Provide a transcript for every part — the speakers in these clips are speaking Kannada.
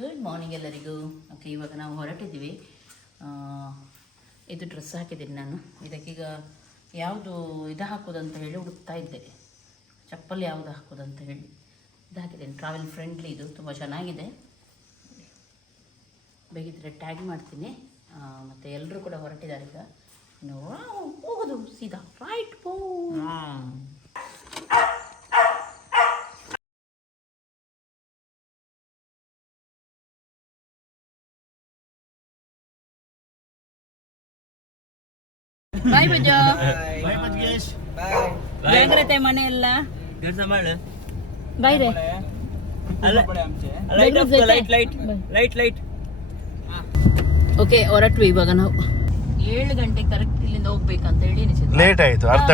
ಗುಡ್ ಮಾರ್ನಿಂಗ್ ಎಲ್ಲರಿಗೂ. ಓಕೆ, ಇವಾಗ ನಾವು ಹೊರಟಿದ್ದೀವಿ. ಇದು ಡ್ರೆಸ್ ಹಾಕಿದ್ದೀನಿ ನಾನು. ಇದಕ್ಕೀಗ ಯಾವುದು ಇದು ಹಾಕೋದಂತ ಹೇಳಿ ಹುಡುಕ್ತಾ ಇದ್ದೆ. ಚಪ್ಪಲಿ ಯಾವುದು ಹಾಕೋದಂತ ಹೇಳಿ ಇದು ಹಾಕಿದ್ದೇನೆ. ಟ್ರಾವೆಲ್ ಫ್ರೆಂಡ್ಲಿ, ಇದು ತುಂಬ ಚೆನ್ನಾಗಿದೆ. ಬೇಕಿದ್ರೆ ಟ್ಯಾಗ್ ಮಾಡ್ತೀನಿ. ಮತ್ತು ಎಲ್ಲರೂ ಕೂಡ ಹೊರಟಿದ್ದಾರೆ ಈಗ. ಹೋಗೋದು ಸೀದಾ ರೈಟ್ ಪೋ. ಬಾಯ್ ಬಜ್ಜ. ಜಾಗ್ರತೆ ಮನೆ ಎಲ್ಲ ಬಾಯ್ ರೇ. ಓಕೆ, ಹೊರಟ್ವಿ ಇವಾಗ ನಾವು. 7 ಗಂಟೆಗೆ ಕರೆಕ್ಟ್ ಇಲ್ಲಿಂದ ಹೋಗ್ಬೇಕಂತ ಹೇಳಿ ಅನಿಸಿದ್ರು. ಲೇಟ್ ಆಯ್ತು, ಅರ್ಧ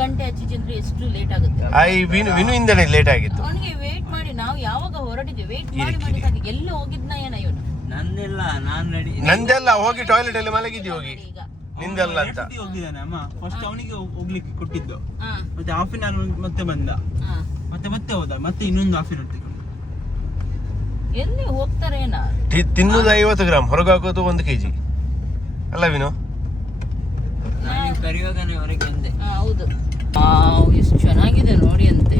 ಗಂಟೆ ಆಚೆ ಅಂದ್ರೆ ಎಷ್ಟು ಲೇಟ್ ಆಗುತ್ತೆ. ವಿನುಯಿಂದಲೇ ಲೇಟ್ ಆಗಿತ್ತು. ಅವನಿಗೆ ವೇಟ್ ಮಾಡಿ ನಾವು ಯಾವಾಗ ಹೊರಟಿದ್ವಿ ವೇಟ್ ಮಾಡಿ ಎಲ್ಲ ಹೋಗಿದ್ನ ಏನ ಇವನು. ನಂದೆಲ್ಲ ಹೋಗಿ ಟಾಯ್ಲೆಟ್ ಅಲ್ಲಿ ಮಲಗಿದ್ವಿ ಹೋಗಿ. ಈಗ ನಿಂದೆಲ್ಲ ಅಂತ ಹೋಗಿದ್ದಾನೆ ಅಮ್ಮ. ಫಸ್ಟ್ ಅವನಿಗೆ ಹೋಗ್ಲಿಕ್ಕೆ ಕೊಟ್ಟಿದ್ದು, ಮತ್ತೆ ಹಾಫ್ ಅನ್ ಅವರ್ ಮತ್ತೆ ಬಂದ, ಮತ್ತೆ ಹೋದ, ಮತ್ತೆ ಇನ್ನೊಂದು ಹಾಫ್ ಅನ್ ಅವರ್ ಎಲ್ಲಿ ಹೋಗ್ತಾರೆ ಏನ. ತಿನ್ನುದು 50 ಗ್ರಾಮ್, ಹೊರಗೆ ಹಾಕೋದು 1 kg ಅಲ್ಲ ವಿನು? ಹೌದು. ಎಷ್ಟು ಚೆನ್ನಾಗಿದೆ ನೋಡಿ ಅಂತೆ.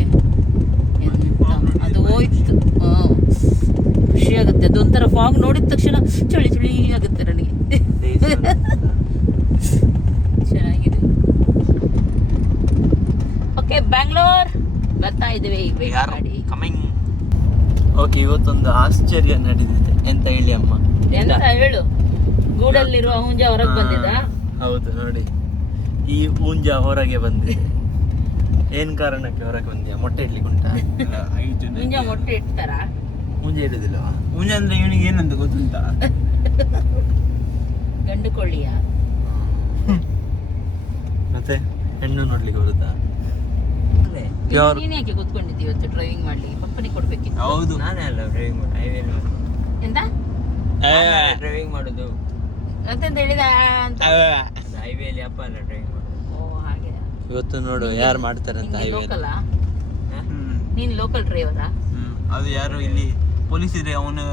ಅದು ಹೋಯ್ತು, ಖುಷಿ ಆಗುತ್ತೆ. ಅದೊಂಥರ ಫಾಗ್ ನೋಡಿದ ತಕ್ಷಣ ಚಳಿ ಚಳಿ ಆಗುತ್ತೆ ನನಗೆ. ಚೆನ್ನಾಗಿದೆ. ಓಕೆ, ಬ್ಯಾಂಗ್ಳೂರ್ ಬರ್ತಾ ಇದ್ದೀವಿ. ಓಕೆ, ಇವತ್ತೊಂದು ಆಶ್ಚರ್ಯ ನಡೆದಿದೆ. ಎಂತ ಹೇಳಿ ಅಮ್ಮ? ಎಂತ ಹೇಳು? ಗೂಡಲ್ಲಿರುವ ಹುಂಜ ಹೊರಗೆ ಬಂದಿದ. ಹೌದು, ನೋಡಿ ಈ ಹುಂಜ ಹೊರಗೆ ಬಂದಿದೆ. ಏನ್ ಕಾರಣಕ್ಕೆ ಹೊರಗೆ ಬಂದಿಯಾ? ಮೊಟ್ಟೆ ಇಡ್ಲಿಕ್ಕೆ ಉಂಟಾ? ಹುಂಜ ಮೊಟ್ಟೆ ಇಡ್ತಾರ? ಹುಂಜ ಇಡುದಿಲ್ಲ. ಹುಂಜ ಅಂದ್ರೆ ಇವನಿಗೆ ಏನಂತ ಗೊತ್ತುಂಟಾ? ಗಂಡು ಕೊಳ್ಳಿಯ. ಮತ್ತೆ ಹೆಣ್ಣು ನೋಡ್ಲಿಕ್ಕೆ ಬರುತ್ತಾ? ನೀನ್ ಯಾಕೆ ಕೂತ್ಕೊಂಡಿದ್ದೀವಿ ಇವತ್ತು ಡ್ರೈವಿಂಗ್ ಮಾಡ್ಲಿಕ್ಕೆ? ಪಪ್ಪನಿಗೆ ಕೊಡ್ಬೇಕಿತ್ತು. ಹೌದು, ನಾನೇ ಅಲ್ಲ ಡ್ರೈವಿಂಗ್ ಎಂತ ಡ್ರೈವಿಂಗ್ ಮಾಡುದು ಅಂತ ಹೇಳಿದ ಅಂತ. ಹೈವೇಲಿ ಅಪ್ಪ ಅಲ್ಲ ಡ್ರೈವಿಂಗ್ ಮಾಡುದು. ಓ ಹಾಗೆ. ಇವತ್ತು ನೋಡು ಯಾರು ಮಾಡ್ತಾರೆ ಅಂತ. ಲೋಕಲ್? ನೀನ್ ಲೋಕಲ್ ಡ್ರೈವರಾ? ಅದು ಯಾರು ಇಲ್ಲಿ ಪೊಲೀಸ್ ಇದ್ರೆ ಅವನು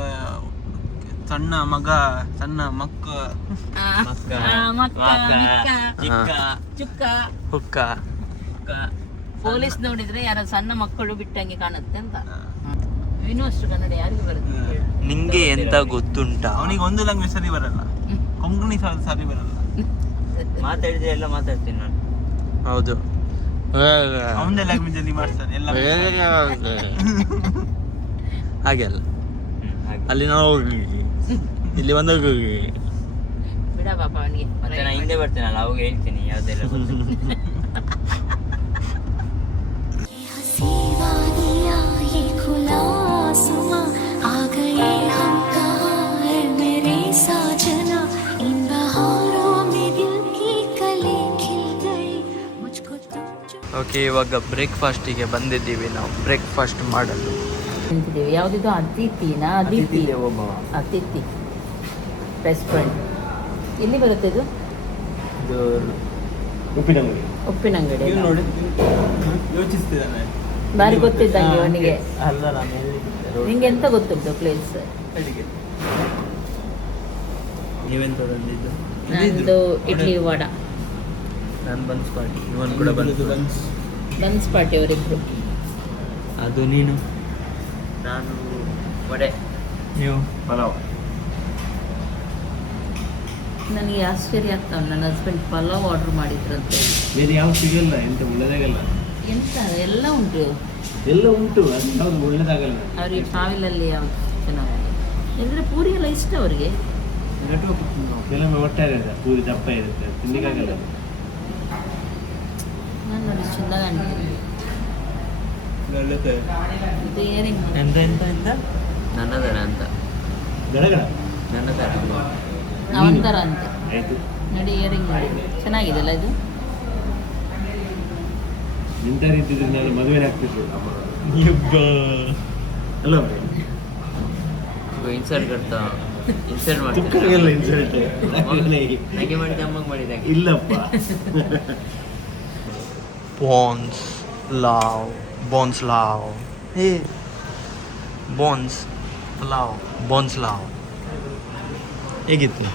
ಸಣ್ಣ ಮಗ, ಸಣ್ಣ ಮಕ್ಕ, ಚುಕ್ಕ ಹುಕ್ಕ. ಪೊಲೀಸ್ ನೋಡಿದ್ರೆ ಯಾರ ಸಣ್ಣ ಮಕ್ಕಳು ಬಿಟ್ಟಂಗೆ ಕಾಣುತ್ತೆ ಅಂತ. ಇನ್ನೂ ಅಷ್ಟು ಕನ್ನಡ ಯಾರಿಗೂ ಬರುತ್ತೆ? ನಿಂಗೆ ಎಂತ ಗೊತ್ತುಂಟಾ? ಅವನಿಗೆ ಒಂದು ಲ್ಯಾಂಗ್ವೇಜ್ ಸರಿ ಬರಲ್ಲ, ಕೊಂಕಣಿ ಸರಿ ಬರಲ್ಲ. ಮಾತಾಡಿದ್ರೆ ಎಲ್ಲ ಮಾತಾಡ್ತೀನಿ ನಾನು. ಹೌದು, ಅವನದೇ ಲ್ಯಾಂಗ್ವೇಜ್ ಅಲ್ಲಿ ಮಾಡ್ತಾನೆ ಎಲ್ಲ. ಹಾಗೆ ಅಲ್ಲ, ಅಲ್ಲಿ ನಾವು ಇಲ್ಲಿ ಬಂದಾಗ ಬಿಡ ಪಾಪ ಅವನಿಗೆ. ಮತ್ತೆ ನಾನು ಹಿಂದೆ ಬರ್ತೇನಲ್ಲ, ಅವಾಗ ಹೇಳ್ತೀನಿ ಯಾವ್ದೆಲ್ಲ. ಓಕೆ, ಇವಾಗ ಬ್ರೇಕ್ಫಾಸ್ಟಿಗೆ ಬಂದಿದ್ದೀವಿ ನಾವು. ಬ್ರೇಕ್ಫಾಸ್ಟ್ ಮಾಡಲು ನಿಂತಿದ್ದೀವಿ. ಯಾವುದಿದು? ಅತಿಥಿನಾ? ಅತಿಥಿ ರೆಸ್ಟೋರೆಂಟ್. ಎಲ್ಲಿ ಬರುತ್ತೆ ಇದು? ಉಪ್ಪಿನಂಗಡಿ. ನೋಡಿ, ಯೋಚಿಸ್ತಿದ್ದಾನೆ. ಬಾರಿ ಗೊತ್ತಿದ್ದಂಗೆ ಅವನಿಗೆ. ಅಲ್ಲ, ನಾನು ನಿಂಗೆ ಎಂತ ಗೊತ್ತುಂಟು ಪ್ಲೇಸ್? ನೀವೆಂತ ಬಂದಿದ್ದು? ನಂದು ಇಡ್ಲಿ ವಡ. ನಾನು ಬನ್ಸ್ ಪಾರ್ಟಿ. ಇವನ್ ಕೂಡ ಬನ್ಸ್ ಪಾರ್ಟಿ ಅವರಿಬ್ರು. ಅದು ನೀನು? ನಾನು ವಡೆ. ನೀವು ಪಲಾವ್. ನನಗೆ ಆಶ್ಚರ್ಯ ಆಗ್ತಾ ಉಂಟು. ನನ್ನ ಹಸ್ಬೆಂಡ್ ಪಲಾವ್ ಆರ್ಡರ್ ಮಾಡಿದ್ರಂತೆ. ಬೇರೆ ಯಾವ ಸಿಗಲ್ಲ, ಎಂತ ಒಳ್ಳೆದಾಗಲ್ಲ. ಎಂತ ಎಲ್ಲ ಉಂಟು, ಎಲ್ಲ ಉಂಟು, ಅದು ಯಾವ್ದು ಒಳ್ಳೆದಾಗಲ್ಲ. ಅವ್ರಿಗೆ ಟ್ರಾವೆಲಲ್ಲಿ ಯಾವ್ದು ಚೆನ್ನಾಗಿದೆ ಅಂದರೆ ಪೂರಿ ಎಲ್ಲ ಇಷ್ಟ ಅವರಿಗೆ. ಕೆಲವೊಮ್ಮೆ ಒಟ್ಟಾರೆ ಪೂರಿ ದಪ್ಪ ಇರುತ್ತೆ, ತಿನ್ಲಿಕ್ಕಾಗಲ್ಲ. ನಾನು ನೋಡಿ ಚೆಂದಾಗ ಅಂತೀನಿ. ಇದು ಇಯರಿಂಗ್ ಎಂತ ಎಂತ ಎಂತ ನನ್ನದರ ಅಂತ ಗಡಗಡ ನನ್ನದರ ಅವಂತರ ಅಂತ. ಆಯ್ತು ನೋಡಿ, ಇಯರಿಂಗ್ ಮಾಡಿ ಚೆನ್ನಾಗಿದೆ ಅಲ್ಲ ಇದು? ನಿಂತ ರೀತಿದ್ರೆ ನಾನು ಮದುವೆ ಆಗ್ತಿದ್ರು ಅಲ್ಲ. ಇನ್ಸರ್ಟ್ ಕಟ್ತಾ ಇನ್ಸರ್ಟ್ ಮಾಡ್ತೀನಿ. ಇನ್ಸಲ್ಟ್ ಹಾಗೆ ಮಾಡಿದ್ದೆ, ಅಮ್ಮಗೆ ಮಾಡಿದ್ದೆ. ಇಲ್ಲಪ್ಪ. Bones lao. Hey, Bones. Pulao bones love ಹೇಗಿತ್ತು?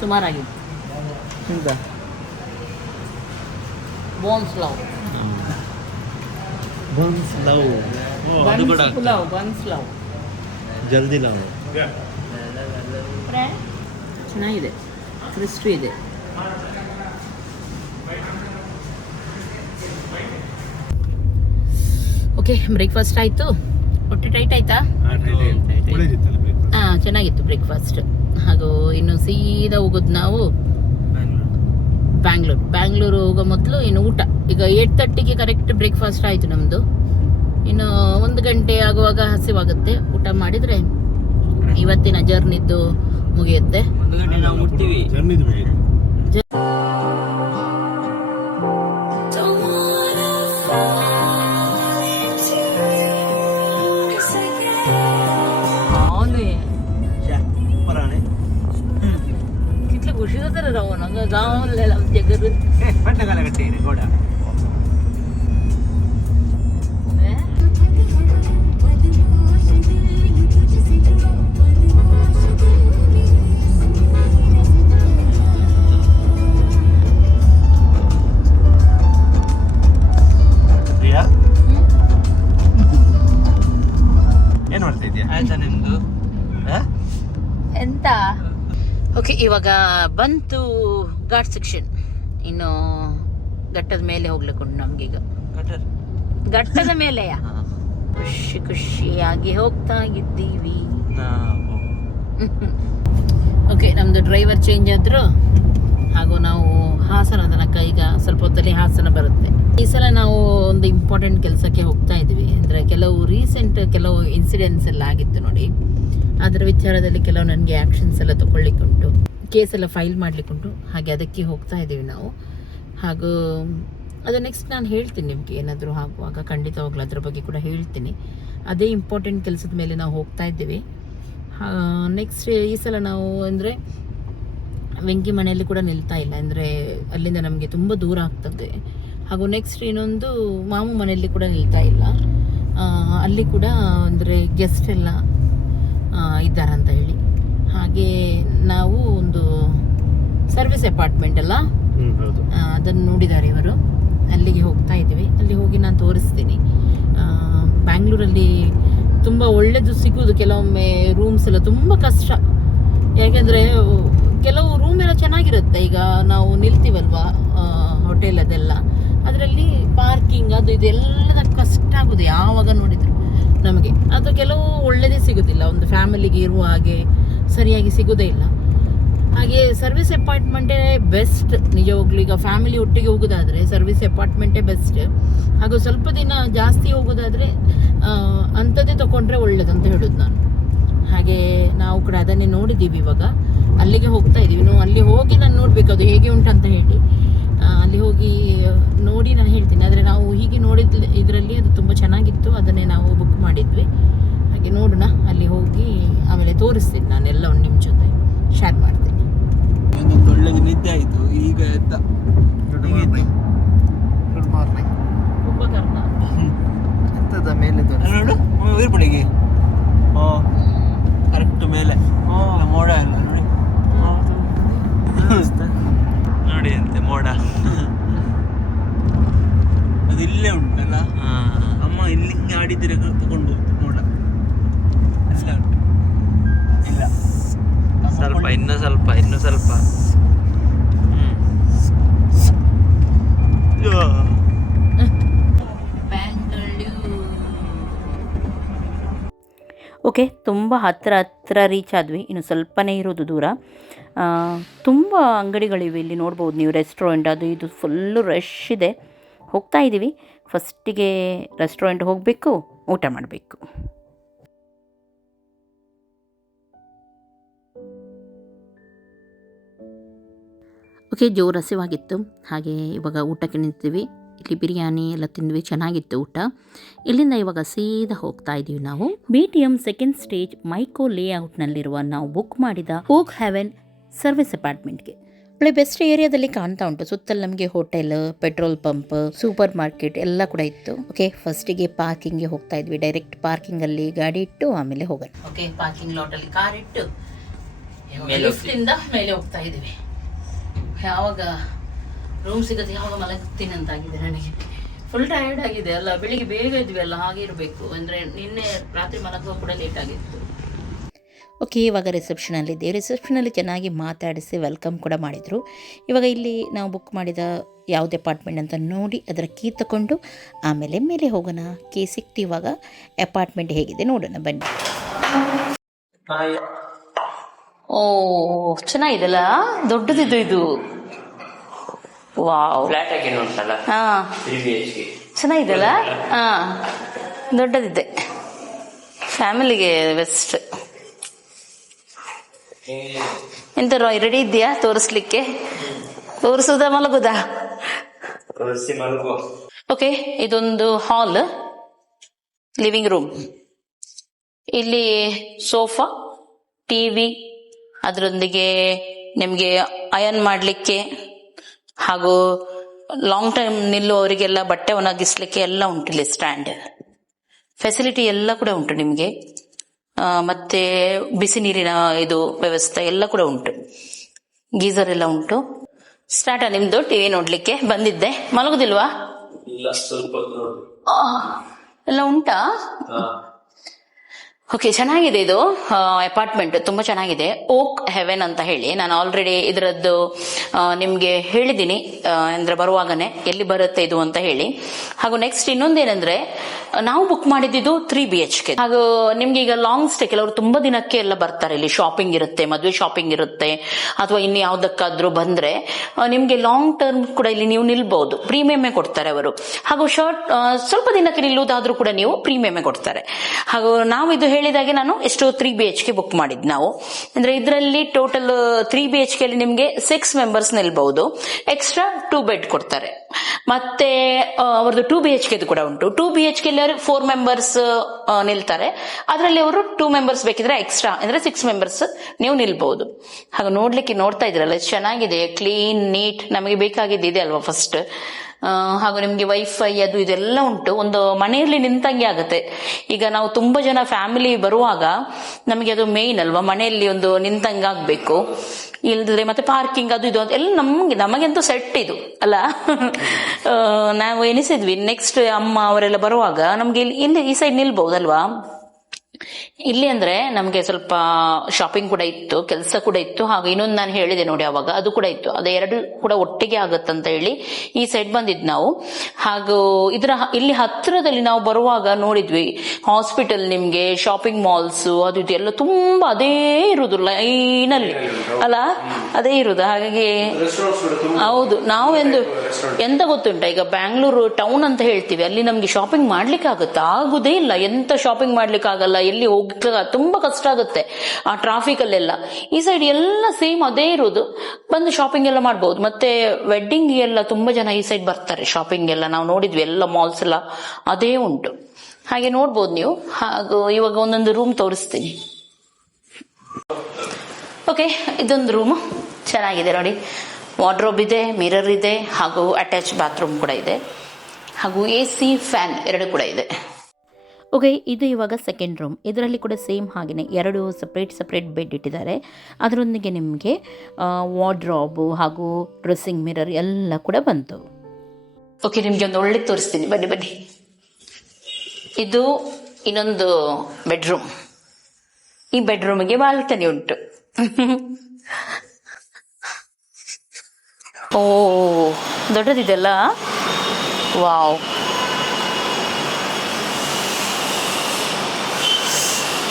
ಸುಮಾರಾಗಿತ್ತು. ಎಂತ ಬೋನ್ಸ್ ಲಾವ್, ಬೋನ್ಸ್ ಲಾವ್, ಅದು ಕೂಡ ಪುಲಾವ್, ಬನ್ಸ್ ಲಾವ್, ಜಲ್ದಿ ಲಾವ್. ಚೆನ್ನಾಗಿದೆ, ಕ್ರಿಸ್ಪಿ ಇದೆ. ಓಕೆ, ಬ್ರೇಕ್ಫಾಸ್ಟ್ ಆಯಿತು. ಹೊಟ್ಟೆ ಟೈಟ್ ಆಯ್ತಾ? ಹಾಂ, ಚೆನ್ನಾಗಿತ್ತು ಬ್ರೇಕ್ಫಾಸ್ಟ್. ಹಾಗೂ ಇನ್ನು ಸೀದಾ ಹೋಗೋದು ನಾವು ಬ್ಯಾಂಗ್ಳೂರು ಹೋಗೋ ಮೊದಲು ಇನ್ನು ಊಟ. ಈಗ 8:30ಗೆ ಕರೆಕ್ಟ್ ಬ್ರೇಕ್ಫಾಸ್ಟ್ ಆಯಿತು ನಮ್ಮದು. ಇನ್ನು 1 ಗಂಟೆ ಆಗುವಾಗ ಹಸಿವಾಗುತ್ತೆ. ಊಟ ಮಾಡಿದರೆ ಇವತ್ತಿನ ಜರ್ನಿದ್ದು ಮುಗಿಯುತ್ತೆ. 1 ಗಂಟೆ ನಾವು ಮುಟ್ತೀವಿ. खुशी होता रहो ना गाँव ले ला जगह पट्टे काला कट्टे ने गोड़ा ಪ್ರಿಯಾ ಏನು ಮಾಡ್ತಾ ಇದೀಯಾ? ಆಯ್ತಾ ನಿಮ್ದು? ಎಂತ? ಓಕೆ, ಇವಾಗ ಬಂತು ಘಾಟ್ ಸೆಕ್ಷನ್. ಇನ್ನು ಘಟ್ಟದ ಮೇಲೆ ಹೋಗ್ಲಿಕ್ಕೆ ನಮ್ಗೀಗ. ಘಟ್ಟದ ಮೇಲೆಯಾ? ಖುಷಿ ಖುಷಿಯಾಗಿ ಹೋಗ್ತಾ ಇದ್ದೀವಿ. ಓಕೆ, ನಮ್ದು ಡ್ರೈವರ್ ಚೇಂಜ್ ಆದ್ರು. ಹಾಗೂ ನಾವು ಹಾಸನ ತನಕ ಈಗ ಸ್ವಲ್ಪ ಹೊತ್ತಲ್ಲಿ ಹಾಸನ ಬರುತ್ತೆ. ಈ ಸಲ ನಾವು ಒಂದು ಇಂಪಾರ್ಟೆಂಟ್ ಕೆಲಸಕ್ಕೆ ಹೋಗ್ತಾ ಇದ್ವಿ. ಅಂದರೆ ಕೆಲವು ಇನ್ಸಿಡೆಂಟ್ಸ್ ಎಲ್ಲ ಆಗಿತ್ತು ನೋಡಿ. ಅದರ ವಿಚಾರದಲ್ಲಿ ಕೆಲವು ನನಗೆ ಆ್ಯಕ್ಷನ್ಸ್ ಎಲ್ಲ ತಗೊಳ್ಳಿಕ್ಕುಂಟು, ಕೇಸ್ ಎಲ್ಲ ಫೈಲ್ ಮಾಡಲಿಕ್ಕುಂಟು. ಹಾಗೆ ಅದಕ್ಕೆ ಹೋಗ್ತಾ ಇದ್ದೀವಿ ನಾವು. ಹಾಗೂ ಅದು ನೆಕ್ಸ್ಟ್ ನಾನು ಹೇಳ್ತೀನಿ ನಿಮಗೆ, ಏನಾದರೂ ಆಗುವಾಗ ಖಂಡಿತವಾಗ್ಲೂ ಅದ್ರ ಬಗ್ಗೆ ಕೂಡ ಹೇಳ್ತೀನಿ. ಅದೇ ಇಂಪಾರ್ಟೆಂಟ್ ಕೆಲಸದ ಮೇಲೆ ನಾವು ಹೋಗ್ತಾ ಇದ್ದೀವಿ. ನೆಕ್ಸ್ಟ್ ಈ ಸಲ ನಾವು ಅಂದರೆ ವೆಂಕಿ ಮನೆಯಲ್ಲಿ ಕೂಡ ನಿಲ್ತಾ ಇಲ್ಲ, ಅಂದರೆ ಅಲ್ಲಿಂದ ನಮಗೆ ತುಂಬ ದೂರ ಆಗ್ತದೆ. ಹಾಗೂ ನೆಕ್ಸ್ಟ್ ಇನ್ನೊಂದು ಮಾಮು ಮನೆಯಲ್ಲಿ ಕೂಡ ನಿಲ್ತಾ ಇಲ್ಲ. ಅಲ್ಲಿ ಕೂಡ ಅಂದರೆ ಗೆಸ್ಟ್ ಎಲ್ಲ ಇದ್ದಾರಂತ ಹೇಳಿ. ಹಾಗೆ ನಾವು ಒಂದು ಸರ್ವಿಸ್ ಅಪಾರ್ಟ್ಮೆಂಟ್ ಅಲ್ಲ, ಅದನ್ನು ನೋಡಿದ್ದಾರೆ ಇವರು. ಅಲ್ಲಿಗೆ ಹೋಗ್ತಾ ಇದ್ದೀವಿ. ಅಲ್ಲಿ ಹೋಗಿ ನಾನು ತೋರಿಸ್ತೀನಿ. ಬ್ಯಾಂಗ್ಳೂರಲ್ಲಿ ತುಂಬ ಒಳ್ಳೆಯದು ಸಿಗೋದು, ಕೆಲವೊಮ್ಮೆ ರೂಮ್ಸ್ ಎಲ್ಲ ತುಂಬ ಕಷ್ಟ. ಯಾಕೆಂದರೆ ಕೆಲವು ರೂಮ್ ಎಲ್ಲ ಚೆನ್ನಾಗಿರುತ್ತೆ. ಈಗ ನಾವು ನಿಲ್ತೀವಲ್ವ ಹೋಟೆಲ್ ಅದೆಲ್ಲ, ಅದರಲ್ಲಿ ಪಾರ್ಕಿಂಗ್ ಅದು ಇದೆಲ್ಲ ಕಷ್ಟ ಆಗೋದು ಯಾವಾಗ ನೋಡಿದ್ರು ನಮಗೆ. ಅದು ಕೆಲವು ಒಳ್ಳೆಯದೇ ಸಿಗೋದಿಲ್ಲ, ಒಂದು ಫ್ಯಾಮಿಲಿಗೆ ಇರುವ ಹಾಗೆ ಸರಿಯಾಗಿ ಸಿಗೋದೇ ಇಲ್ಲ. ಹಾಗೆ ಸರ್ವಿಸ್ ಅಪಾರ್ಟ್ಮೆಂಟೇ ಬೆಸ್ಟ್ ನಿಜವಾಗ್ಲೂ. ಈಗ ಫ್ಯಾಮಿಲಿ ಒಟ್ಟಿಗೆ ಹೋಗೋದಾದರೆ ಸರ್ವಿಸ್ ಅಪಾರ್ಟ್ಮೆಂಟೇ ಬೆಸ್ಟ್. ಹಾಗೂ ಸ್ವಲ್ಪ ದಿನ ಜಾಸ್ತಿ ಹೋಗೋದಾದರೆ ಅಂಥದ್ದೇ ತೊಗೊಂಡ್ರೆ ಒಳ್ಳೇದಂತ ಹೇಳೋದು ನಾನು. ಹಾಗೆ ನಾವು ಕೂಡ ಅದನ್ನೇ ನೋಡಿದ್ದೀವಿ. ಇವಾಗ ಅಲ್ಲಿಗೆ ಹೋಗ್ತಾ ಇದ್ದೀವಿ. ನಾವು ಅಲ್ಲಿ ಹೋಗಿ ನಾನು ನೋಡಬೇಕು ಅದು ಹೇಗೆ ಉಂಟಂತ ಹೇಳಿ. ಅಲ್ಲಿ ಹೋಗಿ ನೋಡಿ ನಾನು ಹೇಳ್ತೀನಿ. ಆದರೆ ನಾವು ಹೀಗೆ ನೋಡಿದ ಇದರಲ್ಲಿ ಅದು ತುಂಬ ಚೆನ್ನಾಗಿತ್ತು, ಅದನ್ನೇ ನಾವು ಬುಕ್ ಮಾಡಿದ್ವಿ. ಹಾಗೆ ನೋಡೋಣ, ಅಲ್ಲಿ ಹೋಗಿ ಆಮೇಲೆ ತೋರಿಸ್ತೀನಿ ನಾನು ಎಲ್ಲವನ್ನು ನಿಮ್ಮ ಜೊತೆ ಶೇರ್ ಮಾಡ್ತೀನಿ. ಒಳ್ಳೆದು ನಿದ್ದೆ ಆಯಿತು ಈಗ ಎದ್ದ. Good morning. ಉಪಕರಣ ಎಂತದ ಮೇಲೆ ನೋಡು ವೀರ್ಪಡಿಗೆ. ಕರೆಕ್ಟ್ ಮೇಲೆ ಮೋಡ ಎಲ್ಲ ನೋಡಿ. ನೋಡಿ ಅಂತೆ ಮೋಡ ಅದು ಇಲ್ಲೇ ಉಂಟಲ್ಲ. ಅಮ್ಮ ಇಲ್ಲಿಂಗೆ ಆಡಿದ್ರೆ ತಗೊಂಡು ಹೋಗ್ತು ಮೋಡ ಎಲ್ಲ ಉಂಟು. ಇಲ್ಲ ಸ್ವಲ್ಪ ಇನ್ನೂ ಸ್ವಲ್ಪ ಓಕೆ, ತುಂಬ ಹತ್ತಿರ ರೀಚ್ ಆದ್ವಿ. ಇನ್ನು ಸ್ವಲ್ಪನೇ ಇರೋದು ದೂರ. ತುಂಬ ಅಂಗಡಿಗಳಿವೆ ಇಲ್ಲಿ ನೋಡ್ಬೋದು ನೀವು. ರೆಸ್ಟೋರೆಂಟ್ ಅದು ಇದು ಫುಲ್ಲು ರಶ್ ಇದೆ. ಹೋಗ್ತಾ ಇದ್ದೀವಿ. ಫಸ್ಟಿಗೆ ರೆಸ್ಟೋರೆಂಟ್ ಹೋಗಬೇಕು, ಊಟ ಮಾಡಬೇಕು. ಓಕೆ, ಜೋರು ಹಸಿವಾಗಿತ್ತು. ಹಾಗೆ ಇವಾಗ ಊಟಕ್ಕೆ ನಿಂತೀವಿ. ಇಲ್ಲಿ ಬಿರಿಯಾನಿ ಎಲ್ಲ ತಿಂದ್ವಿ, ಚೆನ್ನಾಗಿತ್ತು ಊಟ. ಇಲ್ಲಿಂದ ಇವಾಗ ಸೀದಾ ಹೋಗ್ತಾ ಇದ್ದೀವಿ ನಾವು BTM 2nd ಸ್ಟೇಜ್ ಮೈಕೋ ಲೇಔಟ್ನಲ್ಲಿರುವ ನಾವು ಬುಕ್ ಮಾಡಿದ ಓಕ್ ಹೆವೆನ್ ಸರ್ವಿಸ್ ಅಪಾರ್ಟ್ಮೆಂಟ್ಗೆ. ಒಳ್ಳೆ ಬೆಸ್ಟ್ ಏರಿಯಾದಲ್ಲಿ ಕಾಣ್ತಾ ಉಂಟು. ಸುತ್ತಲೂ ನಮಗೆ hotel, petrol pump, super market ಎಲ್ಲ ಕೂಡ ಇತ್ತು. ಓಕೆ, ಫಸ್ಟಿಗೆ ಪಾರ್ಕಿಂಗ್ಗೆ ಹೋಗ್ತಾ ಇದ್ವಿ. ಡೈರೆಕ್ಟ್ ಪಾರ್ಕಿಂಗಲ್ಲಿ ಗಾಡಿ ಇಟ್ಟು ಆಮೇಲೆ ಹೋಗೋಣ. ಓಕೆ, ಪಾರ್ಕಿಂಗ್ ಲಾಟಲ್ಲಿ ಕಾರ್ ಇಟ್ಟು ಲಿಫ್ಟಿಂದ ಮೇಲೆ ಹೋಗ್ತಾ ಇದ್ದೀವಿ. ಯಾವಾಗ ರೂಮ್ ಸಿಗುತ್ತೆ, ಯಾವಾಗ ಮಲಗ್ತೀನಿ ಅಂತಾಗಿದೆ ನನಗೆ. ಫುಲ್ ಟಯರ್ಡ್ ಆಗಿದೆ ಅಲ್ಲ, ಬೆಳಿಗ್ಗೆ ಬೇಗ ಇದ್ವಿ ಅಲ್ಲ, ಹಾಗೆ ಇರಬೇಕು. ಅಂದರೆ ನಿನ್ನೆ ರಾತ್ರಿ ಮಲಗುವ ಕೂಡ ಲೇಟ್ ಆಗಿತ್ತು. ಓಕೆ, ಇವಾಗ ರಿಸೆಪ್ಷನಲ್ಲಿದ್ದೆ. ರಿಸೆಪ್ಷನಲ್ಲಿ ಚೆನ್ನಾಗಿ ಮಾತಾಡಿಸಿ ವೆಲ್ಕಮ್ ಕೂಡ ಮಾಡಿದರು. ಇವಾಗ ಇಲ್ಲಿ ನಾವು ಬುಕ್ ಮಾಡಿದ ಯಾವುದೇ ಅಪಾರ್ಟ್ಮೆಂಟ್ ಅಂತ ನೋಡಿ ಅದರ ಕೀ ತಗೊಂಡು ಆಮೇಲೆ ಮೇಲೆ ಹೋಗೋಣ. ಕೀ ಸಿಕ್ತು. ಇವಾಗ ಅಪಾರ್ಟ್ಮೆಂಟ್ ಹೇಗಿದೆ ನೋಡೋಣ ಬನ್ನಿ. ಓ, ಚೆನ್ನಾಗಿದೆಲ್ಲ, ದೊಡ್ಡದಿದ್ದು ಇದು. ವಾವ್, ಹಾಂ, ಚೆನ್ನಾಗಿದೆಲ್ಲ. ಹಾಂ, ದೊಡ್ಡದಿದೆ, ಫ್ಯಾಮಿಲಿಗೆ ಬೆಸ್ಟ್. ಎಂತ ರೆಡಿ ಇದೆಯಾ ತೋರಿಸ್ಲಿಕ್ಕೆ? ತೋರಿಸುದಾ ಮಲಗುದಾ? ಓಕೆ, ಇದೊಂದು ಹಾಲ್, ಲಿವಿಂಗ್ ರೂಮ್. ಇಲ್ಲಿ ಸೋಫಾ, ಟಿವಿ, ಅದರೊಂದಿಗೆ ನಿಮಗೆ ಅಯನ್ ಮಾಡಲಿಕ್ಕೆ ಹಾಗೂ ಲಾಂಗ್ ಟೈಮ್ ನಿಲ್ಲುವವರಿಗೆಲ್ಲ ಬಟ್ಟೆ ಒಣಗಿಸ್ಲಿಕ್ಕೆ ಎಲ್ಲ ಉಂಟು. ಇಲ್ಲಿ ಸ್ಟ್ಯಾಂಡ್ ಫೆಸಿಲಿಟಿ ಎಲ್ಲ ಕೂಡ ಉಂಟು ನಿಮಗೆ. ಮತ್ತೆ ಬಿಸಿ ನೀರಿನ ಇದು ವ್ಯವಸ್ಥೆ ಎಲ್ಲ ಕೂಡ ಉಂಟು. ಗೀಸರ್ ಎಲ್ಲ ಉಂಟು. ಸ್ಟಾರ್ಟಾ ನಿಮ್ದು ಟಿವಿ ನೋಡ್ಲಿಕ್ಕೆ? ಬಂದಿದ್ದೆ, ಮಲಗುದಿಲ್ವಾ? ಎಲ್ಲ ಉಂಟಾ? ಓಕೆ, ಚೆನ್ನಾಗಿದೆ ಇದು ಅಪಾರ್ಟ್ಮೆಂಟ್, ತುಂಬಾ ಚೆನ್ನಾಗಿದೆ. ಓಕ್ ಹೆವೆನ್ ಅಂತ ಹೇಳಿ ನಾನು ಆಲ್ರೆಡಿ ಇದರದ್ದು ನಿಮ್ಗೆ ಹೇಳಿದ್ದೀನಿ, ಅಂದ್ರೆ ಬರುವಾಗನೇ ಎಲ್ಲಿ ಬರುತ್ತೆ ಇದು ಅಂತ ಹೇಳಿ. ಹಾಗೂ ನೆಕ್ಸ್ಟ್ ಇನ್ನೊಂದೇನಂದ್ರೆ, ನಾವು ಬುಕ್ ಮಾಡಿದ್ದು 3 BHK. ಹಾಗೂ ನಿಮ್ಗೆ ಈಗ ಲಾಂಗ್ ಸ್ಟೇ, ಕೆಲವರು ತುಂಬಾ ದಿನಕ್ಕೆ ಎಲ್ಲ ಬರ್ತಾರೆ. ಇಲ್ಲಿ ಶಾಪಿಂಗ್ ಇರುತ್ತೆ, ಮದುವೆ ಶಾಪಿಂಗ್ ಇರುತ್ತೆ, ಅಥವಾ ಇನ್ನು ಯಾವ್ದಕ್ಕಾದ್ರೂ ಬಂದ್ರೆ ನಿಮ್ಗೆ ಲಾಂಗ್ ಟರ್ಮ್ ಕೂಡ ಇಲ್ಲಿ ನೀವು ನಿಲ್ಬಹುದು. ಪ್ರೀಮಿಯಮೇ ಕೊಡ್ತಾರೆ ಅವರು. ಹಾಗೂ ಸ್ವಲ್ಪ ದಿನಕ್ಕೆ ನಿಲ್ಲುವುದಾದ್ರೂ ಕೂಡ ನೀವು ಪ್ರೀಮಿಯಮೇ ಕೊಡ್ತಾರೆ. ಹಾಗೂ ನಾವು ಇದು ಹೇಳಿದಾಗೆ ನಾನು ಎಷ್ಟು 3 BHK ಬುಕ್ ಮಾಡಿದ್ ನಾವು. ಅಂದ್ರೆ ಇದರಲ್ಲಿ ಟೋಟಲ್ 3 BHK ಅಲ್ಲಿ ನಿಮ್ಗೆ 6 ಮೆಂಬರ್ಸ್ ನಿಲ್ಬಹುದು. ಎಕ್ಸ್ಟ್ರಾ 2 ಬೆಡ್ ಕೊಡ್ತಾರೆ. ಮತ್ತೆ ಅವ್ರದ್ದು 2 BHK ಕೂಡ ಉಂಟು. 2 BHK ಅಲ್ಲಿ 4 ಮೆಂಬರ್ಸ್ ನಿಲ್ತಾರೆ. ಅದರಲ್ಲಿ ಅವರು 2 ಮೆಂಬರ್ಸ್ ಬೇಕಿದ್ರೆ ಎಕ್ಸ್ಟ್ರಾ, ಅಂದ್ರೆ 6 ಮೆಂಬರ್ಸ್ ನೀವು ನಿಲ್ಬಹುದು. ಹಾಗೆ ನೋಡ್ತಾ ಇದ್ರಲ್ಲ, ಚೆನ್ನಾಗಿದೆ, ಕ್ಲೀನ್, ನೀಟ್. ನಮಗೆ ಬೇಕಾಗಿದ್ದಿದೆ ಅಲ್ವಾ ಫಸ್ಟ್. ಹಾಗೂ ನಿಮ್ಗೆ ವೈಫೈ ಅದು ಇದೆಲ್ಲ ಉಂಟು. ಒಂದು ಮನೆಯಲ್ಲಿ ನಿಂತಂಗೆ ಆಗತ್ತೆ. ಈಗ ನಾವು ತುಂಬಾ ಜನ ಫ್ಯಾಮಿಲಿ ಬರುವಾಗ ನಮಗೆ ಅದು ಮೇನ್ ಅಲ್ವಾ, ಮನೆಯಲ್ಲಿ ಒಂದು ನಿಂತಂಗೆ ಆಗ್ಬೇಕು. ಇಲ್ದಿದ್ರೆ ಮತ್ತೆ ಪಾರ್ಕಿಂಗ್ ಅದು ಇದು ಅಂತ ಎಲ್ಲ ನಮಗಂತೂ ಸೆಟ್ ಇದು ಅಲ್ಲ. ನಾವು ಎನಿಸಿದ್ವಿ ನೆಕ್ಸ್ಟ್ ಅಮ್ಮ ಅವರೆಲ್ಲ ಬರುವಾಗ ನಮ್ಗೆ ಇಲ್ಲಿ ಈ ಸೈಡ್ ನಿಲ್ಬಹುದಲ್ವಾ. ಇಲ್ಲಿ ಅಂದ್ರೆ ನಮ್ಗೆ ಸ್ವಲ್ಪ ಶಾಪಿಂಗ್ ಕೂಡ ಇತ್ತು, ಕೆಲಸ ಕೂಡ ಇತ್ತು. ಹಾಗೂ ಇನ್ನೊಂದು ನಾನು ಹೇಳಿದೆ ನೋಡಿ ಅವಾಗ, ಅದು ಕೂಡ ಇತ್ತು. ಅದು ಎರಡು ಕೂಡ ಒಟ್ಟಿಗೆ ಆಗತ್ತಂತ ಹೇಳಿ ಈ ಸೈಡ್ ಬಂದಿದ್ ನಾವು. ಹಾಗೂ ಇಲ್ಲಿ ಹತ್ತಿರದಲ್ಲಿ ನಾವು ಬರುವಾಗ ನೋಡಿದ್ವಿ ಹಾಸ್ಪಿಟಲ್, ನಿಮ್ಗೆ ಶಾಪಿಂಗ್ ಮಾಲ್ಸ್ ಅದು ಇದು ಎಲ್ಲ ತುಂಬಾ ಅದೇ ಇರುದು ಲೈನಲ್ಲಿ ಅಲ್ಲ, ಅದೇ ಇರುದು. ಹಾಗಾಗಿ ಹೌದು, ನಾವು ಎಂತ ಗೊತ್ತುಂಟ, ಈಗ ಬ್ಯಾಂಗ್ಳೂರು ಟೌನ್ ಅಂತ ಹೇಳ್ತೀವಿ, ಅಲ್ಲಿ ನಮ್ಗೆ ಶಾಪಿಂಗ್ ಮಾಡ್ಲಿಕ್ಕೆ ಆಗುದೇ ಇಲ್ಲ. ಎಂತ ಶಾಪಿಂಗ್ ಮಾಡ್ಲಿಕ್ಕೆ ಆಗಲ್ಲ, ಎಲ್ಲಿ ಹೋಗ್ಲಿಕ್ಕೆ ತುಂಬಾ ಕಷ್ಟ ಆಗುತ್ತೆ ಆ ಟ್ರಾಫಿಕ್ ಅಲ್ಲೆಲ್ಲ. ಈ ಸೈಡ್ ಎಲ್ಲ ಸೇಮ್ ಅದೇ ಇರುವುದು, ಬಂದು ಶಾಪಿಂಗ್ ಎಲ್ಲ ಮಾಡಬಹುದು. ಮತ್ತೆ ವೆಡ್ಡಿಂಗ್ ಎಲ್ಲ ತುಂಬಾ ಜನ ಈ ಸೈಡ್ ಬರ್ತಾರೆ ಶಾಪಿಂಗ್ ಎಲ್ಲ. ನಾವು ನೋಡಿದ್ವಿ ಎಲ್ಲ ಮಾಲ್ಸ್ ಎಲ್ಲ ಅದೇ ಉಂಟು. ಹಾಗೆ ನೋಡ್ಬೋದು ನೀವು. ಹಾಗೂ ಇವಾಗ ಒಂದೊಂದು ರೂಮ್ ತೋರಿಸ್ತೀನಿ. ಓಕೆ, ಇದೊಂದು ರೂಮ್ ಚೆನ್ನಾಗಿದೆ ನೋಡಿ. ವಾರ್ಡ್ರೋಬ್ ಇದೆ, ಮಿರರ್ ಇದೆ, ಹಾಗೂ ಅಟ್ಯಾಚ್ ಬಾತ್ರೂಮ್ ಕೂಡ ಇದೆ, ಹಾಗೂ AC, ಫ್ಯಾನ್ 2 ಕೂಡ ಇದೆ. ಓಕೆ, ಇದು ಇವಾಗ ಸೆಕೆಂಡ್ ರೂಮ್. ಇದರಲ್ಲಿ ಕೂಡ ಸೇಮ್ ಹಾಗೆಯೇ 2 ಸಪ್ರೇಟ್ ಬೆಡ್ ಇಟ್ಟಿದ್ದಾರೆ. ಅದರೊಂದಿಗೆ ನಿಮಗೆ ವಾರ್ಡ್ರೋಬು ಹಾಗೂ ಡ್ರೆಸ್ಸಿಂಗ್ ಮಿರರ್ ಎಲ್ಲ ಕೂಡ ಬಂತು. ಓಕೆ, ನಿಮಗೆ ಒಂದು ಒಳ್ಳೆ ತೋರಿಸ್ತೀನಿ, ಬನ್ನಿ. ಇದು ಇನ್ನೊಂದು ಬೆಡ್ರೂಮ್. ಈ ಬೆಡ್ರೂಮಿಗೆ ಬಾಲ್ಕನಿ ಉಂಟು. ಓ, ದೊಡ್ಡದಿದೆಲ್ಲ. ವಾವ್,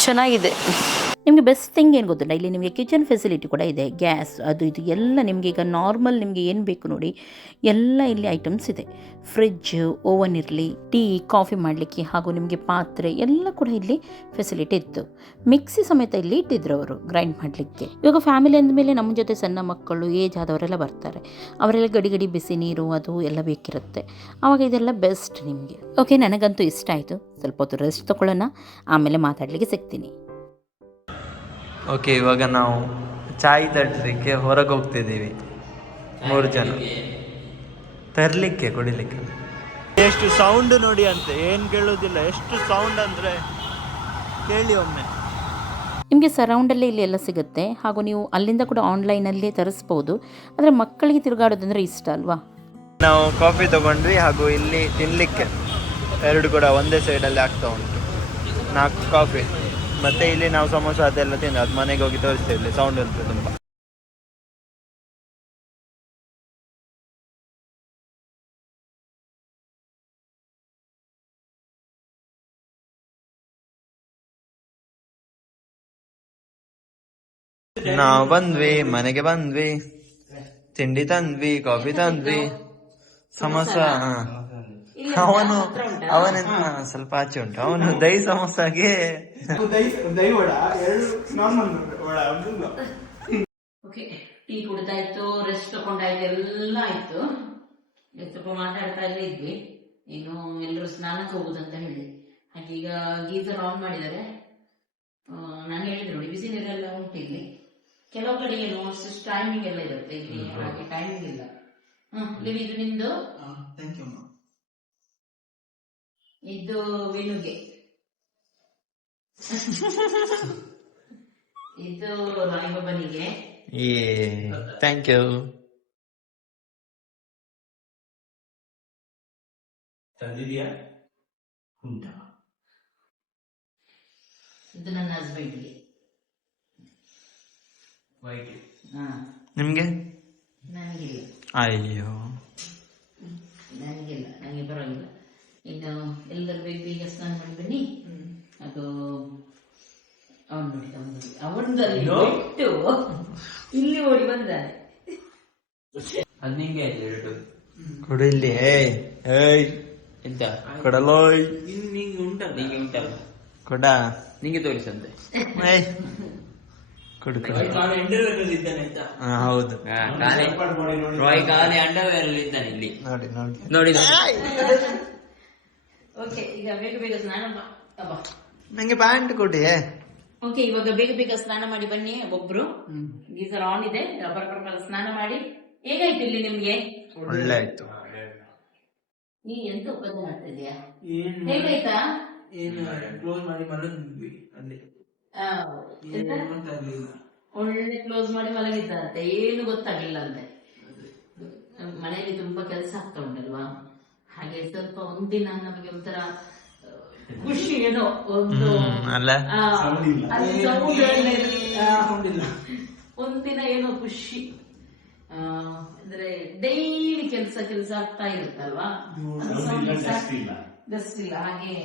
ಚೆನ್ನಾಗಿದೆ. ನಿಮಗೆ ಬೆಸ್ಟ್ ಥಿಂಗ್ ಏನು ಗೊತ್ತಿಲ್ಲ, ಇಲ್ಲಿ ನಿಮಗೆ ಕಿಚನ್ ಫೆಸಿಲಿಟಿ ಕೂಡ ಇದೆ. ಗ್ಯಾಸ್ ಅದು ಇದು ಎಲ್ಲ ನಿಮಗೆ ಈಗ ನಾರ್ಮಲ್ ನಿಮಗೆ ಏನು ಬೇಕು ನೋಡಿ ಎಲ್ಲ ಇಲ್ಲಿ ಐಟಮ್ಸ್ ಇದೆ. ಫ್ರಿಜ್, ಓವನ್ ಇರಲಿ, ಟೀ ಕಾಫಿ ಮಾಡಲಿಕ್ಕೆ, ಹಾಗೂ ನಿಮಗೆ ಪಾತ್ರೆ ಎಲ್ಲ ಕೂಡ ಇಲ್ಲಿ ಫೆಸಿಲಿಟಿ ಇತ್ತು. ಮಿಕ್ಸಿ ಸಮೇತ ಇಲ್ಲಿ ಇಟ್ಟಿದ್ರು ಅವರು ಗ್ರೈಂಡ್ ಮಾಡಲಿಕ್ಕೆ. ಇವಾಗ ಫ್ಯಾಮಿಲಿ ಅಂದಮೇಲೆ ನಮ್ಮ ಜೊತೆ ಸಣ್ಣ ಮಕ್ಕಳು, ಏಜ್ ಆದವರೆಲ್ಲ ಬರ್ತಾರೆ. ಅವರೆಲ್ಲ ಗಡಿ ಬಿಸಿ ನೀರು ಅದು ಎಲ್ಲ ಬೇಕಿರುತ್ತೆ. ಆವಾಗ ಇದೆಲ್ಲ ಬೆಸ್ಟ್ ನಿಮಗೆ. ಓಕೆ, ನನಗಂತೂ ಇಷ್ಟ ಆಯಿತು. ಸ್ವಲ್ಪ ಹೊತ್ತು ರೆಸ್ಟ್ ತಗೊಳ್ಳೋಣ, ಆಮೇಲೆ ಮಾತಾಡಲಿಕ್ಕೆ ಸಿಗ್ತೀನಿ. ಓಕೆ, ಇವಾಗ ನಾವು ಚಾಯ್ ತಟ್ಟಲಿಕ್ಕೆ ಹೊರಗೆ ಹೋಗ್ತಿದ್ದೀವಿ. 3 ಜನ ತರ್ಲಿಕ್ಕೆ ಕುಡಿಲಿಕ್ಕೆ. ಎಷ್ಟು ಸೌಂಡ್ ನೋಡಿ ಅಂತೆ, ಏನು ಕೇಳೋದಿಲ್ಲ, ಎಷ್ಟು ಸೌಂಡ್ ಅಂದರೆ ಕೇಳಿ ಒಮ್ಮೆ. ನಿಮಗೆ ಸರೌಂಡಲ್ಲೇ ಇಲ್ಲಿ ಎಲ್ಲ ಸಿಗುತ್ತೆ, ಹಾಗೂ ನೀವು ಅಲ್ಲಿಂದ ಕೂಡ ಆನ್ಲೈನಲ್ಲೇ ತರಿಸ್ಬೋದು. ಆದರೆ ಮಕ್ಕಳಿಗೆ ತಿರುಗಾಡೋದಂದರೆ ಇಷ್ಟ ಅಲ್ವಾ. ನಾವು ಕಾಫಿ ತಗೊಂಡ್ವಿ, ಹಾಗೂ ಇಲ್ಲಿ ತಿನ್ನಲಿಕ್ಕೆ 2 ಕೂಡ ಒಂದೇ ಸೈಡಲ್ಲಿ ಆಗ್ತಾ ಉಂಟು. 4 ಕಾಫಿ, ಮತ್ತು ಇಲ್ಲಿ ನಾವು ಸಮೋಸ ಅದೆಲ್ಲ ತಿಂದು ಅದು ಮನೆಗೆ ಹೋಗಿ ತೋರಿಸ್ತೇವೆ. ಇಲ್ಲಿ ಸೌಂಡ್ ಉಂಟು ತುಂಬ. ನಾವು ಬಂದ್ವಿ, ಮನೆಗೆ ಬಂದ್ವಿ, ತಿಂಡಿ ತಂದ್ವಿ, ಕಾಫಿ ತಂದ್ವಿ, ಸಮೋಸ. ಅವನ ಸ್ವಲ್ಪ ಆಚೆ ಉಂಟು, ಅವನು ದಹಿ ಸಮೋಸಾಗೆ ಓಕೆ, ಟೀ ಕುಡ್ದಾಯ್ತು, ರೆಸ್ಟ್ ತಗೊಂಡಾಯ್ತು, ಎಲ್ಲ ಆಯ್ತು. ಸ್ವಲ್ಪ ಮಾತಾಡ್ತಾ ಎಲ್ಲ ಇದ್ವಿ. ಇನ್ನು ಎಲ್ಲರೂ ಸ್ನಾನಕ್ಕೆ ಹೋಗುದಂತ ಹೇಳಿ, ಹಾಗೆ ಈಗ ಗೀಸರ್ ಆನ್ ಮಾಡಿದ್ದಾರೆ. ನಾನು ಹೇಳಿದೆ ನೋಡಿ, ಬಿಸಿ ನೀರೆಲ್ಲ ಉಂಟು ಇಲ್ಲಿ. ಕೆಲವು ಕಡೆ ಏನು ಟೈಮಿಂಗ್ ಎಲ್ಲ ಇರುತ್ತೆ, ಇಲ್ಲಿ ಹಾಗೆ ಟೈಮಿಂಗ್ ಇಲ್ಲ. ಇದು ನಿಮ್ದು, ಇದು ವಿನುಗೆ, ಇದು ರಾಯಬಬ್ಬನಿಗೆ. Thank you. ತಂದಿದ್ಯಾ ಉಂಟಾ? ಇದು ನನ್ನ ಹಸ್ಬೆಂಡ್ಗೆ. ನಿಮ್ಗೆ? ನನಗಿಲ್ಲ. ಅಯ್ಯೋ, ನನಗಿಲ್ಲ, ನನಗೆ ಪರವಾಗಿಲ್ಲ. ಇನ್ನು ಎಲ್ಲರೂ ಬೇಗ ಬೇಗ ಸ್ನಾನ ಮಾಡಿ ಬನ್ನಿ. ಅದು ಅವನು ನೋಡಿ, ಅವನದಲ್ಲಿ ಬಿಟ್ಟು ಇಲ್ಲಿ ಓಡಿ ಬಂದಾನೆ. ಅದು ನಿಂಗೆ ಕೊಡು ಇಲ್ಲಿ. ಎಂತ ಕೊಡಲೋಯ್? ನಿಂಗೆ ಉಂಟಲ್ಲ, ನಿಂಗೆ ಉಂಟಲ್ಲ, ಕೊಡ, ನಿಂಗೆ ತೋರಿಸಂತೆ. ಕೊಡು ಕೊಡು. ಹೌದು, ರಾಯ್ ಖಾಲಿ ಅಂಡರ್ವೇರ್ ಅಲ್ಲಿ ಇದ್ದಾನೆ ಇಲ್ಲಿ. ನೋಡಿ ನೋಡಿ ನೋಡಿ. ಓಕೆ, ಈಗ ಬೇಗ ಬೇಗ ಸ್ನಾನ. ನಂಗೆ ಪ್ಯಾಂಟ್ ಕೊಡಿ. ಓಕೆ, ಇವಾಗ ಬೇಗ ಬೇಗ ಸ್ನಾನ ಮಾಡಿ ಬನ್ನಿ. ಒಬ್ರು ಗೀಸರ್ ಆನ್ ಇದೆ, ರಬ್ಬರ್ ಸ್ನಾನ ಮಾಡಿ. ಹೇಗಾಯ್ತು ಇಲ್ಲಿ ನಿಮ್ಗೆ? ಒಳ್ಳೆ ಆಯ್ತು. ನೀ ಎಂತ ಉಪದ ಮಾಡ್ತಾ ಇದೀಯಾ? ಹೇಗಾಯ್ತಾ? ಕ್ಲೋಸ್ ಮಾಡಿ ಮಲಗಿದ್ವಿ ಅಲ್ಲಿ. ಒಳ್ಳೆ ಕ್ಲೋಸ್ ಮಾಡಿ ಮಲಗಿದ್ದಂತೆ, ಏನು ಗೊತ್ತಾಗ್ಲಿಲ್ಲ ಅಂತೆ. ಮನೆಯಲ್ಲಿ ತುಂಬಾ ಕೆಲಸ ಆಗ್ತಾ ಉಂಟಲ್ವಾ, ಹಾಗೆ ಸ್ವಲ್ಪ ಒಂದಿನ ನಮಗೆ ಒಂಥರ ಖುಷಿ, ಏನೋ ಒಂದು ಒಂದಿನ ಏನೋ ಖುಷಿ. ಅಂದ್ರೆ ಡೈಲಿ ಕೆಲಸ ಆಗ್ತಾ ಇರುತ್ತಲ್ವಾ, ರೆಸ್ಟ್ ಇಲ್ಲ. ಹಾಗೆ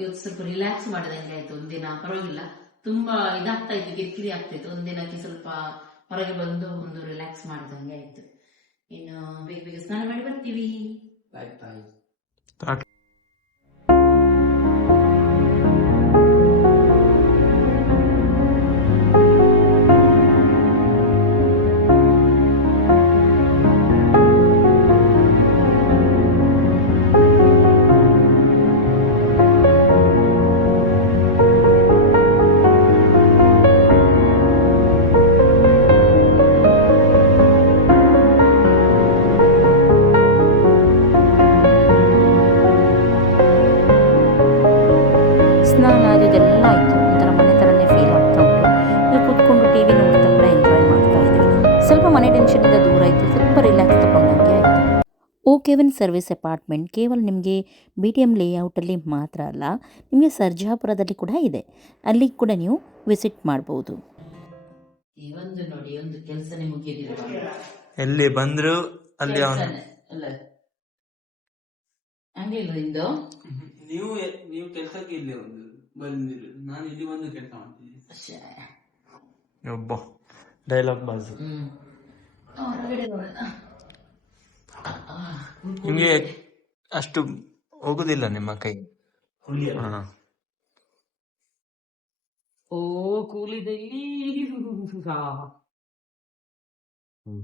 ಇವತ್ತು ಸ್ವಲ್ಪ ರಿಲ್ಯಾಕ್ಸ್ ಮಾಡಿದಂಗೆ ಆಯ್ತು. ಒಂದಿನ ಪರವಾಗಿಲ್ಲ, ತುಂಬಾ ಇದಾಗ್ತಾ ಇತ್ತು, ಕಿರಿಕಿರಿ ಆಗ್ತಿತ್ತು. ಒಂದಿನಕ್ಕೆ ಸ್ವಲ್ಪ ಹೊರಗೆ ಬಂದು ಒಂದು ರಿಲ್ಯಾಕ್ಸ್ ಮಾಡಿದಂಗೆ ಆಯ್ತು. ಇನ್ನು ಬೇಗ ಬೇಗ ಸ್ನಾನ ಮಾಡಿ ಬರ್ತೀವಿ. ಬಾಯ್ ಬಾಯ್. ಸ್ನಾನ ಅದೆಲ್ಲ ಆಯಿತು. ಒಂಥರ ಮನೆ ಥರನೇ ಫೀಲ್ ಆಗ್ತಾ ಉಂಟು. ಈಗ ಕೂತ್ಕೊಂಡು ಟಿ ವಿ ನೋಡ್ತಾ ಕೂಡ ಎಂಜಾಯ್ ಮಾಡ್ತಾ ಇದ್ದೀವಿ. ಸ್ವಲ್ಪ ಮನೆ ಟೆನ್ಷನಿಂದ ದೂರ ಆಯಿತು, ಸ್ವಲ್ಪ ರಿಲ್ಯಾಕ್ಸ್ ತಗೊಂಡಂಗೆ ಆಯಿತು. ಓಕೆವೆನ್ ಸರ್ವಿಸ್ ಅಪಾರ್ಟ್ಮೆಂಟ್ ಕೇವಲ ನಿಮಗೆ BTM ಲೇಔಟಲ್ಲಿ ಮಾತ್ರ ಅಲ್ಲ, ನಿಮಗೆ ಸರ್ಜಾಪುರದಲ್ಲಿ ಕೂಡ ಇದೆ. ಅಲ್ಲಿ ಕೂಡ ನೀವು ವಿಸಿಟ್ ಮಾಡ್ಬೋದು. ಒಂದು ನೋಡಿ, ಒಂದು ಕೆಲಸನೇ ಮುಗಿದಿಲ್ಲ. ಎಲ್ಲಿ ಬಂದ್ರು ಅಲ್ಲಿ ಅಲ್ಲ ಹಂಗಿಲ್ಲ ನಿಂದು. ನೀವು ಕೆಲಸಕ್ಕೆ ಇಲ್ಲಿ ಬಂದಿರು, ನಾನು ಇಲ್ಲಿ ಬಂದು ಕೆಲಸ ಮಾಡ್ತೀನಿ. ಒಬ್ಬ ಡೈಲಾಗ್ ಬಾಸ್. ನಿಮಗೆ ಅಷ್ಟು ಹೋಗುದಿಲ್ಲ ನಿಮ್ಮ ಕೈ. ಓ ಕೂಲಿದೆ ಇಲ್ಲಿ.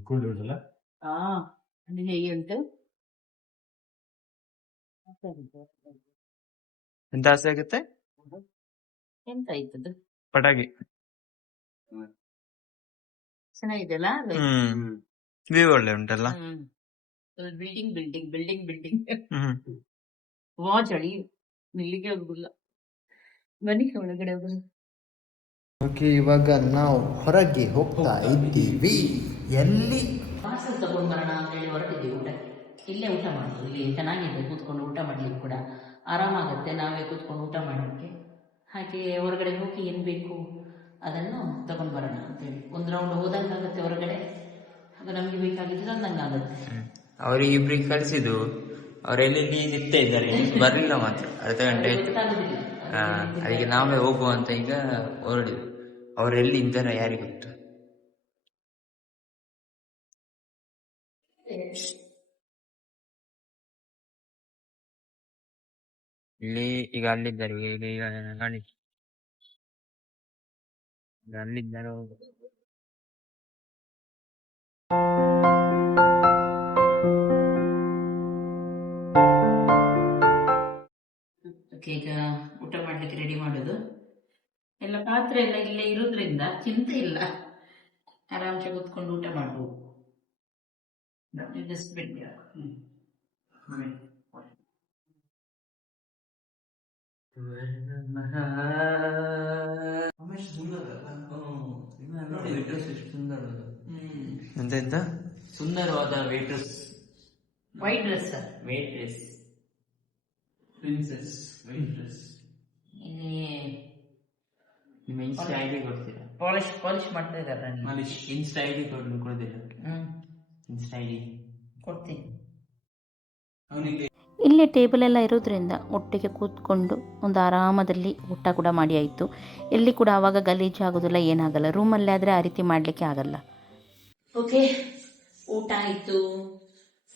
ಕೂಲ್ ಉಂಟಲ್ಲ? ಅದು ಹೇಗೆ ಉಂಟು? ಎಂತ ಆಸೆ ಆಗುತ್ತೆ? ಎಂತ ಆಯ್ತದು? ಪಟಾಕಿ. ಚೆನ್ನಾಗಿದೆಯಲ್ಲ ವ್ಯೂ ಒಳ್ಳೆ ಉಂಟಲ್ಲ. ಬಿಲ್ಡಿಂಗ್ ಬಿಲ್ಡಿಂಗ್ ಬಿಲ್ಡಿಂಗ್ ಬಿಲ್ಡಿಂಗ್ ಹ್ಮ್ ಚಳಿ ನಿಲ್ಲಿಗೆ ಆಗುದಿಲ್ಲ. ಬನ್ನಿ ಒಳಗಡೆ ಹೋಗೋಣ. ಓಕೆ, ಇವಾಗ ನಾವು ಹೊರಗೆ ಹೋಗ್ತಾ ಇದ್ದೀವಿ. ಎಲ್ಲಿ? ಪಾರ್ಸಲ್ ತಗೊಂಡ್ ಬರೋಣ ಅಂತ ಹೇಳಿ ಹೊರಟಿದ್ದೀವಿ ಊಟಕ್ಕೆ. ಇಲ್ಲೇ ಊಟ ಮಾಡೋದು, ಇಲ್ಲಿ ಚೆನ್ನಾಗಿದೆ ಕೂತ್ಕೊಂಡು ಊಟ ಮಾಡ್ಲಿಕ್ಕೆ ಕೂಡ ಆರಾಮಾಗುತ್ತೆ. ನಾವೇ ಕೂತ್ಕೊಂಡು ಊಟ ಮಾಡೋಕ್ಕೆ. ಹಾಗೆ ಹೊರಗಡೆ ಹೋಗಿ ಏನು ಬೇಕು ಅದನ್ನು ತಗೊಂಡ್ ಬರೋಣ ಅಂತೇಳಿ ಒಂದು ರೌಂಡ್ ಹೋದಂಗಾಗುತ್ತೆ ಹೊರಗಡೆ. ಅದು ನಮ್ಗೆ ಬೇಕಾಗಿದ್ರೆ ಅಂದಂಗಾಗುತ್ತೆ. ಅವರಿಗೆ ಇಬ್ರಿಗೆ ಕಳಿಸಿದ್ದು, ಅವರೆಲ್ಲಿ ನಿಂತ ಇದ್ದಾರೆ, ಬರ್ಲಿಲ್ಲ ಮಾತ್ರ. ಅರ್ಧ ಗಂಟೆ ಆಯ್ತು. ಗೊತ್ತಾಗುದಿಲ್ಲ. ಅದಕ್ಕೆ ನಾವೇ ಹೋಗುವ ಅಂತ ಈಗ ಹೊರಡಿದ್ವಿ. ಅವರೆಲ್ಲಿ ಇದ್ದಾರೆ ಯಾರಿಗೆ ಗೊತ್ತು. ಇಲ್ಲಿ ಈಗ ಅಲ್ಲಿದ್ದಾರೆ, ಈಗ ಗಾಡಿ ಅಲ್ಲಿದ್ದಾರೆ. ಈಗ ಊಟ ಮಾಡ್ಲಿಕ್ಕೆ ರೆಡಿ ಮಾಡೋದು. ಎಲ್ಲ ಪಾತ್ರೆ ಎಲ್ಲ ಇಲ್ಲೇ ಇರೋದ್ರಿಂದ ಚಿಂತೆ ಇಲ್ಲ, ಆರಾಮ್ಸೆ ಕೂತ್ಕೊಂಡು ಊಟ ಮಾಡ್ಬೋದು. ಎಂತ ಸುಂದರವಾದ waitress, white dress, waitress, princess waitress. ನಿಮ್ಮ ಇನ್ಸ್ಟಾ ಐಡಿ ಕೊಡ್ತೀರಾ? ಪಾಲಿಶ್ ಮಾಡ್ತಾ ಇದ್ದಾರೆ. ಇನ್ಸ್ಟಾ ಐಡಿ ಕೊಡೋದಿಲ್ಲ? ಇನ್ಸ್ಟಾ ಐಡಿ ಕೊಡ್ತೀನಿ. ಇಲ್ಲೇ ಟೇಬಲ್ ಎಲ್ಲ ಇರೋದ್ರಿಂದ ಒಟ್ಟಿಗೆ ಕೂತ್ಕೊಂಡು ಒಂದು ಆರಾಮದಲ್ಲಿ ಊಟ ಕೂಡ ಮಾಡಿ ಆಯಿತು. ಎಲ್ಲಿ ಕೂಡ ಆವಾಗ ಗಲೀಜು ಆಗೋದಿಲ್ಲ, ಏನಾಗಲ್ಲ. ರೂಮಲ್ಲಿ ಆದರೆ ಆ ರೀತಿ ಮಾಡಲಿಕ್ಕೆ ಆಗಲ್ಲ. ಓಕೆ, ಊಟ ಆಯ್ತು.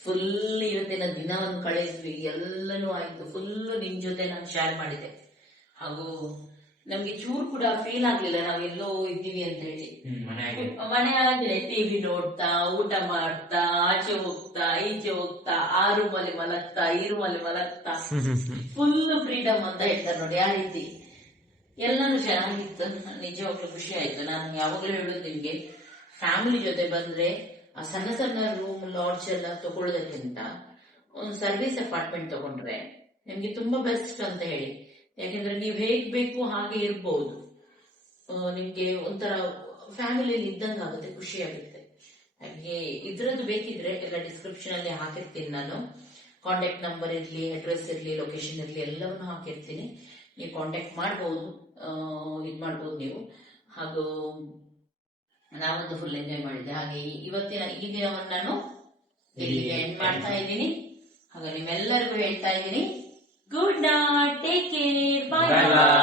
ಫುಲ್ ಇವತ್ತಿನ ದಿನವನ್ನು ಕಳೆದ್ವಿ, ಎಲ್ಲನೂ ಆಯ್ತು. ಫುಲ್ ನಿಮ್ ಜೊತೆ ನಾನು ಶೇರ್ ಮಾಡಿದೆ. ಹಾಗೂ ನಮ್ಗೆ ಚೂರು ಕೂಡ ಫೀಲ್ ಆಗ್ಲಿಲ್ಲ ನಾವೆಲ್ಲೋ ಇದ್ದೀವಿ ಅಂತ ಹೇಳಿ. ಮನೆ ಆದ್ರೆ ಟಿವಿ ನೋಡ್ತಾ, ಊಟ ಮಾಡ್ತಾ, ಆಚೆ ಹೋಗ್ತಾ, ಈಚೆ ಹೋಗ್ತಾ, ಆ ರೂಮಲ್ಲಿ ಮಲಗ್ತಾ, ಈ ರೂಮಲ್ಲಿ ಮಲಗ್ತಾ, ಫುಲ್ ಫ್ರೀಡಮ್ ಅಂತ ಹೇಳ್ತಾರೆ ನೋಡಿ, ಆ ರೀತಿ ಎಲ್ಲಾನು ಚೆನ್ನಾಗಿತ್ತು. ನಿಜವಾಗ್ಲೂ ಖುಷಿ ಆಯ್ತು. ನಾನು ಯಾವಾಗ್ಲೂ ಹೇಳೋದು ನಿಮ್ಗೆ, ಫ್ಯಾಮಿಲಿ ಜೊತೆ ಬಂದ್ರೆ ಆ ಸಣ್ಣ ಸಣ್ಣ ರೂಮ್ ಲಾಡ್ಜ್ ಎಲ್ಲ ತಗೊಳ್ಳೋದಕ್ಕಿಂತ ಒಂದು ಸರ್ವಿಸ್ ಅಪಾರ್ಟ್ಮೆಂಟ್ ತಗೊಂಡ್ರೆ ನಿಮ್ಗೆ ತುಂಬಾ ಬೆಸ್ಟ್ ಅಂತ ಹೇಳಿ. ಯಾಕೆಂದ್ರೆ ನೀವ್ ಹೇಗ್ ಬೇಕು ಹಾಗೆ ಇರ್ಬೋದು. ನಿಮ್ಗೆ ಒಂಥರ ಫ್ಯಾಮಿಲಿಯಲ್ಲಿ ಇದ್ದಂಗ ಆಗುತ್ತೆ, ಖುಷಿ ಆಗುತ್ತೆ. ಹಾಗೆ ಇದ್ರದ್ದು ಬೇಕಿದ್ರೆ ಎಲ್ಲ ಡಿಸ್ಕ್ರಿಪ್ಷನ್ ಅಲ್ಲಿ ಹಾಕಿರ್ತೀನಿ ನಾನು. ಕಾಂಟ್ಯಾಕ್ಟ್ ನಂಬರ್ ಇರ್ಲಿ, ಅಡ್ರೆಸ್ ಇರ್ಲಿ, ಲೊಕೇಶನ್ ಇರ್ಲಿ, ಎಲ್ಲವನ್ನು ಹಾಕಿರ್ತೀನಿ. ನೀವು ಕಾಂಟ್ಯಾಕ್ಟ್ ಮಾಡ್ಬೋದು, ಇದ್ ಮಾಡ್ಬೋದು ನೀವು. ಹಾಗೂ ನಾವೊಂದು ಫುಲ್ ಎಂಜಾಯ್ ಮಾಡಿದ್ದೆ. ಹಾಗೆ ಇವತ್ತಿನ ಈ ದಿನವನ್ನು ನಾನು ಇಲ್ಲಿಗೆ ಎಂಡ್ ಮಾಡ್ತಾ ಇದ್ದೀನಿ. ಹಾಗೆ ನಿಮ್ಮೆಲ್ಲರಿಗೂ ಹೇಳ್ತಾ ಇದ್ದೀನಿ, ಗುಡ್ ನೈಟ್, ಟೇಕ್ ಕೇರ್, ಬಾಯ್ ಬಾಯ್.